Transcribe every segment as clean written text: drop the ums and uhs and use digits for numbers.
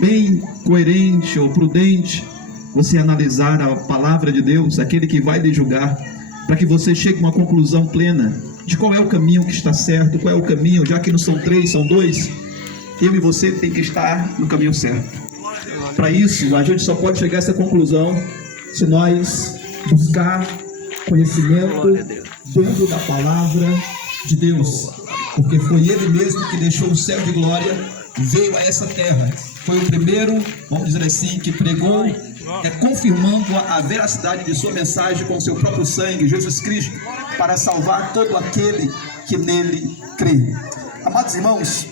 bem coerente ou prudente você analisar a palavra de Deus, aquele que vai lhe julgar, para que você chegue a uma conclusão plena de qual é o caminho que está certo, qual é o caminho, já que não são três, são dois. Eu e você tem que estar no caminho certo. Para isso, a gente só pode chegar a essa conclusão se nós buscar conhecimento dentro da palavra de Deus, porque foi Ele mesmo que deixou o céu de glória, veio a essa terra, foi o primeiro, vamos dizer assim, que pregou, confirmando a veracidade de sua mensagem com o seu próprio sangue, Jesus Cristo, para salvar todo aquele que nele crê. Amados irmãos,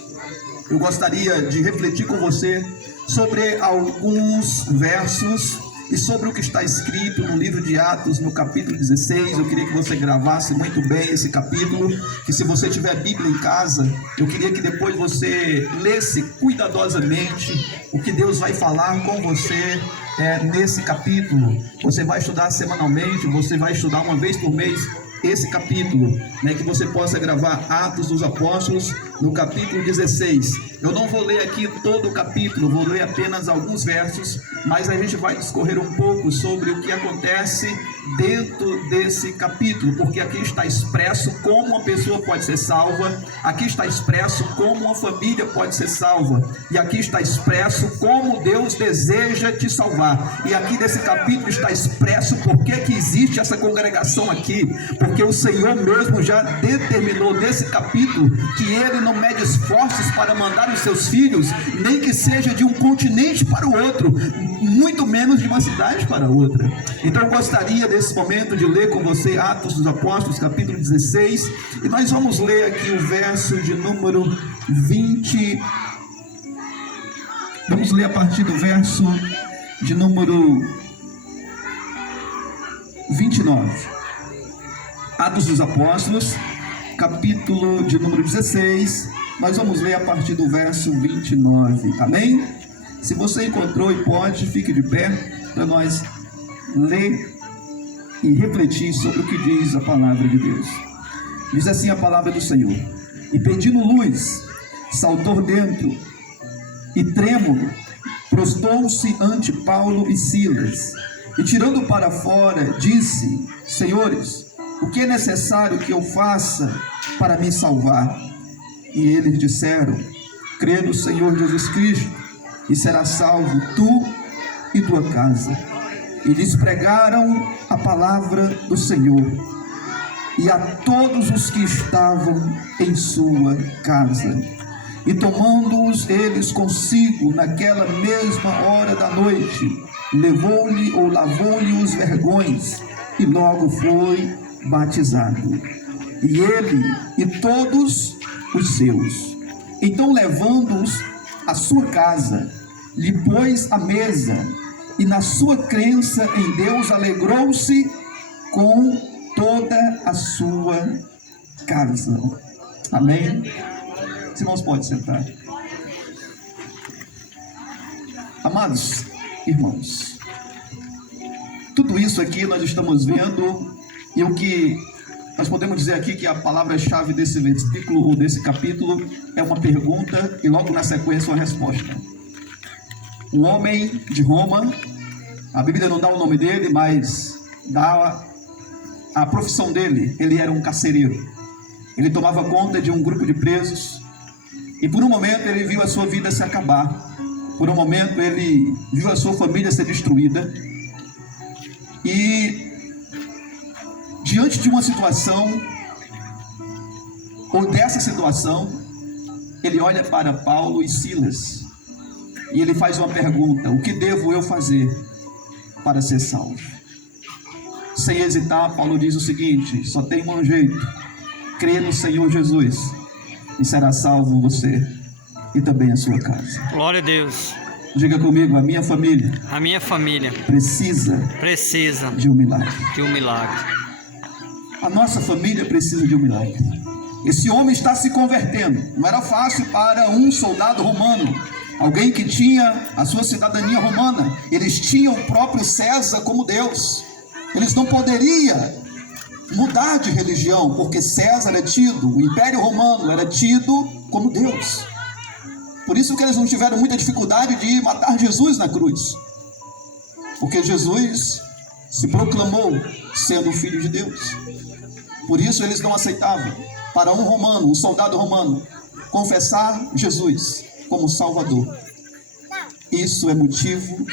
eu gostaria de refletir com você sobre alguns versos e sobre o que está escrito no livro de Atos, no capítulo 16. Eu queria que você gravasse muito bem esse capítulo, que se você tiver a Bíblia em casa, eu queria que depois você lesse cuidadosamente o que Deus vai falar com você nesse capítulo. Você vai estudar semanalmente, você vai estudar uma vez por mês esse capítulo, que você possa gravar Atos dos Apóstolos no capítulo 16. Eu não vou ler aqui todo o capítulo, vou ler apenas alguns versos, mas a gente vai discorrer um pouco sobre o que acontece dentro desse capítulo, porque aqui está expresso como uma pessoa pode ser salva, aqui está expresso como uma família pode ser salva, e aqui está expresso como Deus deseja te salvar, e aqui nesse capítulo está expresso por que existe essa congregação aqui, porque o Senhor mesmo já determinou nesse capítulo que Ele não mede esforços para mandar os seus filhos, nem que seja de um continente para o outro, muito menos de uma cidade para outra. Então eu gostaria nesse momento de ler com você Atos dos Apóstolos, capítulo 16, e nós vamos ler aqui o verso de número 20. Vamos ler a partir do verso de número 29. Atos dos Apóstolos, capítulo de número 16, nós vamos ler a partir do verso 29, amém? Se você encontrou e pode, fique de pé para nós ler e refletir sobre o que diz a palavra de Deus. Diz assim a palavra do Senhor: e pedindo luz, saltou dentro, e trêmulo, prostou-se ante Paulo e Silas, e tirando para fora, disse: Senhores, o que é necessário que eu faça para me salvar? E eles disseram: crê no Senhor Jesus Cristo, e serás salvo tu e tua casa. E lhes pregaram a palavra do Senhor, e a todos os que estavam em sua casa. E tomando-os eles consigo naquela mesma hora da noite, levou-lhe ou lavou-lhe os vergões, e logo foi batizado, e ele e todos os seus. Então, levando-os à sua casa, lhe pôs a mesa, e na sua crença em Deus alegrou-se com toda a sua casa. Amém? Os irmãos podem sentar. Amados irmãos, tudo isso aqui nós estamos vendo, e o que nós podemos dizer aqui que a palavra-chave desse versículo ou desse capítulo é uma pergunta e logo na sequência uma resposta. Um homem de Roma, a Bíblia não dá o nome dele, mas dá a profissão dele. Ele era um carcereiro. Ele tomava conta de um grupo de presos, e por um momento ele viu a sua vida se acabar. Por um momento ele viu a sua família ser destruída, e diante de uma situação, ou dessa situação, ele olha para Paulo e Silas, e ele faz uma pergunta: o que devo eu fazer para ser salvo? Sem hesitar, Paulo diz o seguinte: só tem um jeito, crê no Senhor Jesus, e será salvo você e também a sua casa. Glória a Deus. Diga comigo: a minha família precisa de um milagre. A nossa família precisa de um milagre. Esse homem está se convertendo. Não era fácil para um soldado romano, alguém que tinha a sua cidadania romana. Eles tinham o próprio César como Deus. Eles não poderiam mudar de religião, porque César era tido, o Império Romano era tido como Deus. Por isso que eles não tiveram muita dificuldade de matar Jesus na cruz. Porque Jesus se proclamou sendo o Filho de Deus. Por isso eles não aceitavam, para um romano, um soldado romano, confessar Jesus como Salvador. Isso é motivo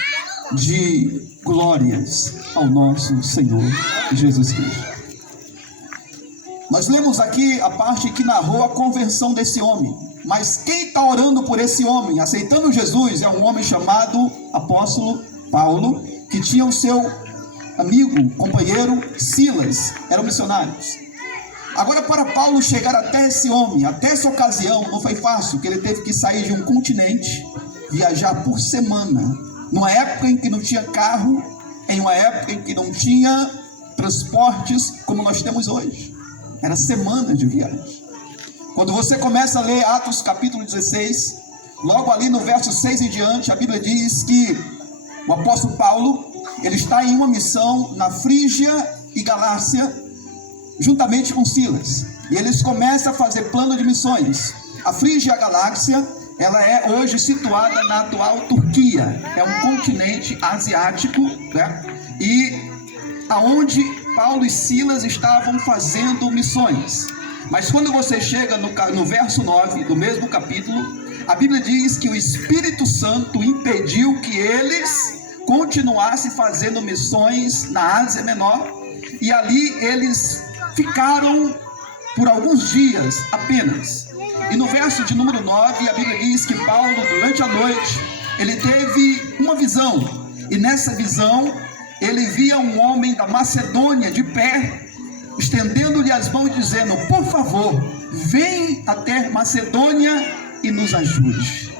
de glórias ao nosso Senhor Jesus Cristo. Nós lemos aqui a parte que narrou a conversão desse homem. Mas quem está orando por esse homem, aceitando Jesus, é um homem chamado apóstolo Paulo, que tinha o seu amigo, companheiro Silas, eram missionários. Agora, para Paulo chegar até esse homem, até essa ocasião, não foi fácil, que ele teve que sair de um continente, viajar por semana, numa época em que não tinha carro, em uma época em que não tinha transportes como nós temos hoje. Era semana de viagem. Quando você começa a ler Atos capítulo 16, logo ali no verso 6 em diante, a Bíblia diz que o apóstolo Paulo, ele está em uma missão na Frígia e Galácia, juntamente com Silas. E eles começam a fazer plano de missões. A Frígia e a Galácia, ela é hoje situada na atual Turquia. É um continente asiático, né? E aonde Paulo e Silas estavam fazendo missões. Mas quando você chega no verso 9 do mesmo capítulo, a Bíblia diz que o Espírito Santo impediu que eles continuassem fazendo missões na Ásia Menor, e ali eles ficaram por alguns dias apenas. E no verso de número 9, a Bíblia diz que Paulo, durante a noite, ele teve uma visão, e nessa visão ele via um homem da Macedônia de pé, estendendo-lhe as mãos, dizendo: por favor, vem até Macedônia e nos ajude.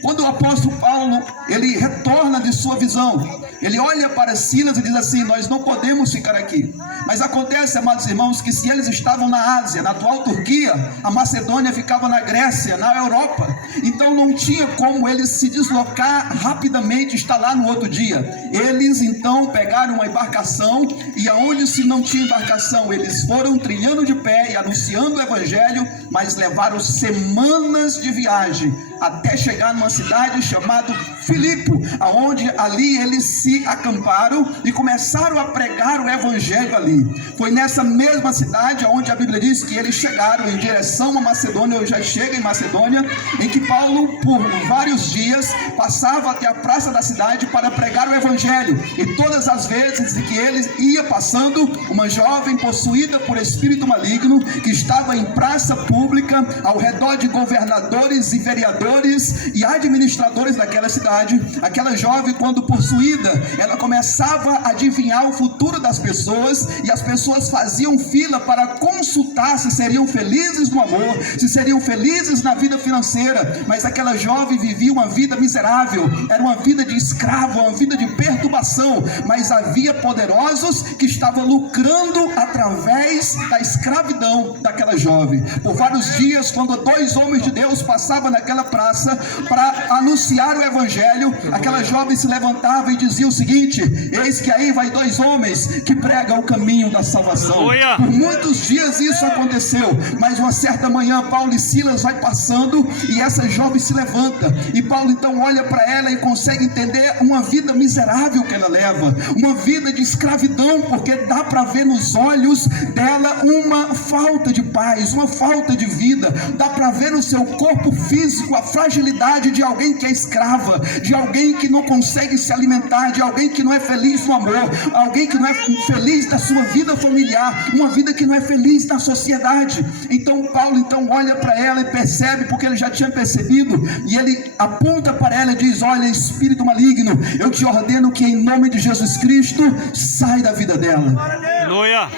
Quando o apóstolo Paulo, ele retorna de sua visão, ele olha para Silas e diz assim: nós não podemos ficar aqui. Mas acontece, amados irmãos, que se eles estavam na Ásia, na atual Turquia, a Macedônia ficava na Grécia, na Europa. Então não tinha como eles se deslocar rapidamente e estar lá no outro dia. Eles então pegaram uma embarcação, e aonde se não tinha embarcação, eles foram trilhando de pé e anunciando o evangelho, mas levaram semanas de viagem até chegar numa cidade chamada Filipe, aonde ali eles se acamparam e começaram a pregar o evangelho ali. Foi nessa mesma cidade onde a Bíblia diz que eles chegaram em direção a Macedônia, ou já chega em Macedônia, em que Paulo por vários dias passava até a praça da cidade para pregar o evangelho. E todas as vezes que ele ia passando, uma jovem possuída por espírito maligno, que estava em praça pública, ao redor de governadores e vereadores e administradores daquela cidade, aquela jovem, quando possuída, ela começava a adivinhar o futuro das pessoas, e as pessoas faziam fila para consultar se seriam felizes no amor, se seriam felizes na vida financeira. Mas aquela jovem vivia uma vida miserável, era uma vida de escravo, uma vida de perturbação. Mas havia poderosos que estavam lucrando através da escravidão daquela jovem. Por vários dias, quando dois homens de Deus passavam naquela praça para anunciar o evangelho, aquela jovem se levantava e dizia o seguinte: eis que aí vai dois homens que pregam o caminho da salvação. Por muitos dias isso aconteceu, mas uma certa manhã Paulo e Silas vai passando e essa jovem se levanta, e Paulo então olha para ela e consegue entender uma vida miserável que ela leva, uma vida de escravidão, porque dá para ver nos olhos dela uma falta de paz, uma falta de vida. Dá para ver no seu corpo físico a fragilidade de alguém que é escrava, de alguém que não consegue se alimentar, de alguém que não é feliz no amor, alguém que não é feliz na sua vida familiar, uma vida que não é feliz na sociedade. Então Paulo então olha para ela e percebe, porque ele já tinha percebido, e ele aponta para ela e diz: olha, espírito maligno, eu te ordeno que em nome de Jesus Cristo sai da vida dela. Aleluia.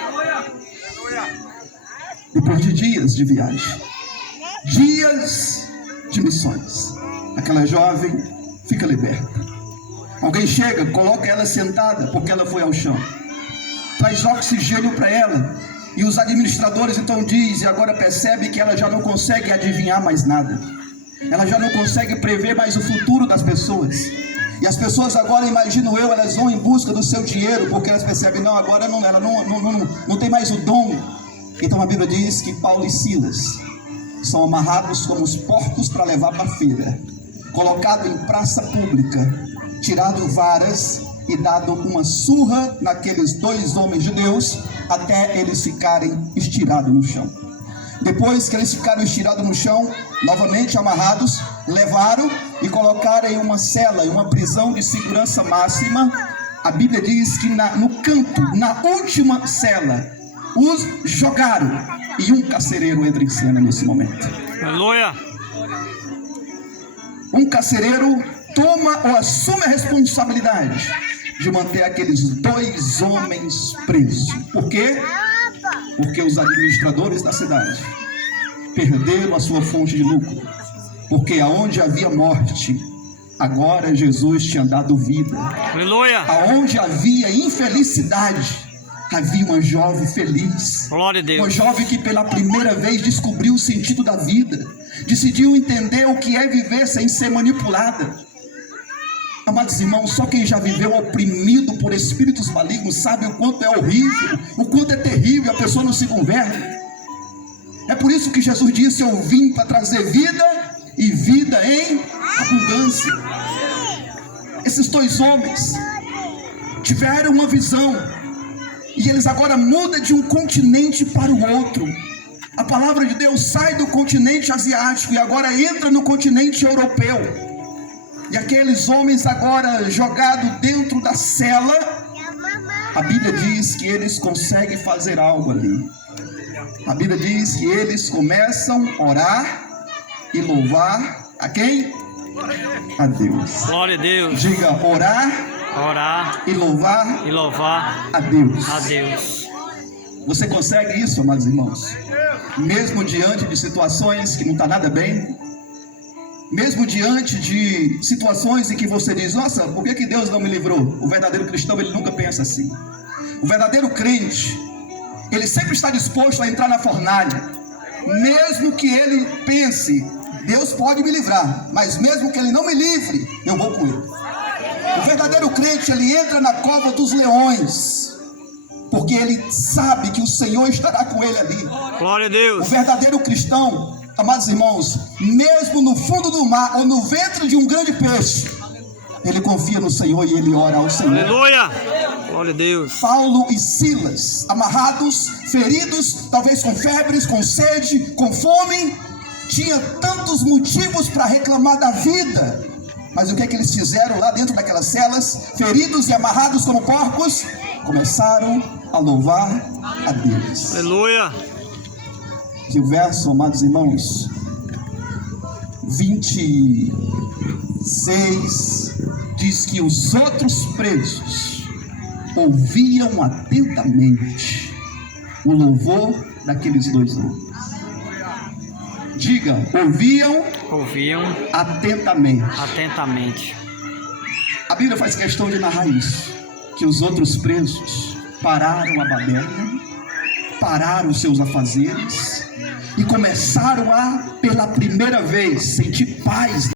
Depois de dias de viagem, dias de missões, aquela jovem fica liberta. Alguém chega, coloca ela sentada, porque ela foi ao chão, traz oxigênio para ela, e os administradores então dizem, e agora percebe que ela já não consegue adivinhar mais nada, ela já não consegue prever mais o futuro das pessoas. E as pessoas agora, imagino eu, elas vão em busca do seu dinheiro, porque elas percebem, não, agora ela não tem mais o dom. Então a Bíblia diz que Paulo e Silas, são amarrados como os porcos para levar para a feira, colocado em praça pública, tirado varas e dado uma surra naqueles 2 homens judeus até eles ficarem estirados no chão. Depois que eles ficaram estirados no chão, novamente amarrados, levaram e colocaram em uma cela, em uma prisão de segurança máxima. A Bíblia diz que no canto, na última cela, os jogaram, e um carcereiro entra em cena nesse momento. Aleluia! Um carcereiro toma ou assume a responsabilidade de manter aqueles 2 homens presos. Por quê? Porque os administradores da cidade perderam a sua fonte de lucro. Porque aonde havia morte, agora Jesus tinha dado vida. Aleluia! Aonde havia infelicidade, havia uma jovem feliz. Glória a Deus. Uma jovem que pela primeira vez descobriu o sentido da vida, decidiu entender o que é viver sem ser manipulada. Amados irmãos, só quem já viveu oprimido por espíritos malignos sabe o quanto é horrível, o quanto é terrível, a pessoa não se converte. É por isso que Jesus disse: eu vim para trazer vida e vida em abundância. Esses 2 homens tiveram uma visão, e eles agora mudam de um continente para o outro. A palavra de Deus sai do continente asiático e agora entra no continente europeu. E aqueles homens agora jogados dentro da cela, a Bíblia diz que eles conseguem fazer algo ali. A Bíblia diz que eles começam a orar e louvar a quem? A Deus. Glória a Deus. Diga: orar, Orar e louvar e louvar a Deus. a Deus. Você consegue isso, amados irmãos? Mesmo diante de situações que não está nada bem, mesmo diante de situações em que você diz: nossa, por que Deus não me livrou? O verdadeiro cristão, ele nunca pensa assim. O verdadeiro crente, ele sempre está disposto a entrar na fornalha, mesmo que ele pense: Deus pode me livrar, mas mesmo que ele não me livre, eu vou com ele. O verdadeiro crente, ele entra na cova dos leões, porque ele sabe que o Senhor estará com ele ali. Glória a O Deus. verdadeiro cristão, amados irmãos, mesmo no fundo do mar ou no ventre de um grande peixe, ele confia no Senhor e ele ora ao Senhor. Aleluia. Glória a Deus. Paulo e Silas, amarrados, feridos, talvez com febres, com sede, com fome, tinha tantos motivos para reclamar da vida. Mas o que é que eles fizeram lá dentro daquelas celas, feridos e amarrados como porcos? Começaram a louvar a Deus. Aleluia. Que o verso, amados irmãos, 26 diz que os outros presos ouviam atentamente o louvor daqueles 2 homens. Diga: ouviam atentamente. A Bíblia faz questão de narrar isso, que os outros presos pararam a baderna, pararam os seus afazeres e começaram a, pela primeira vez, sentir paz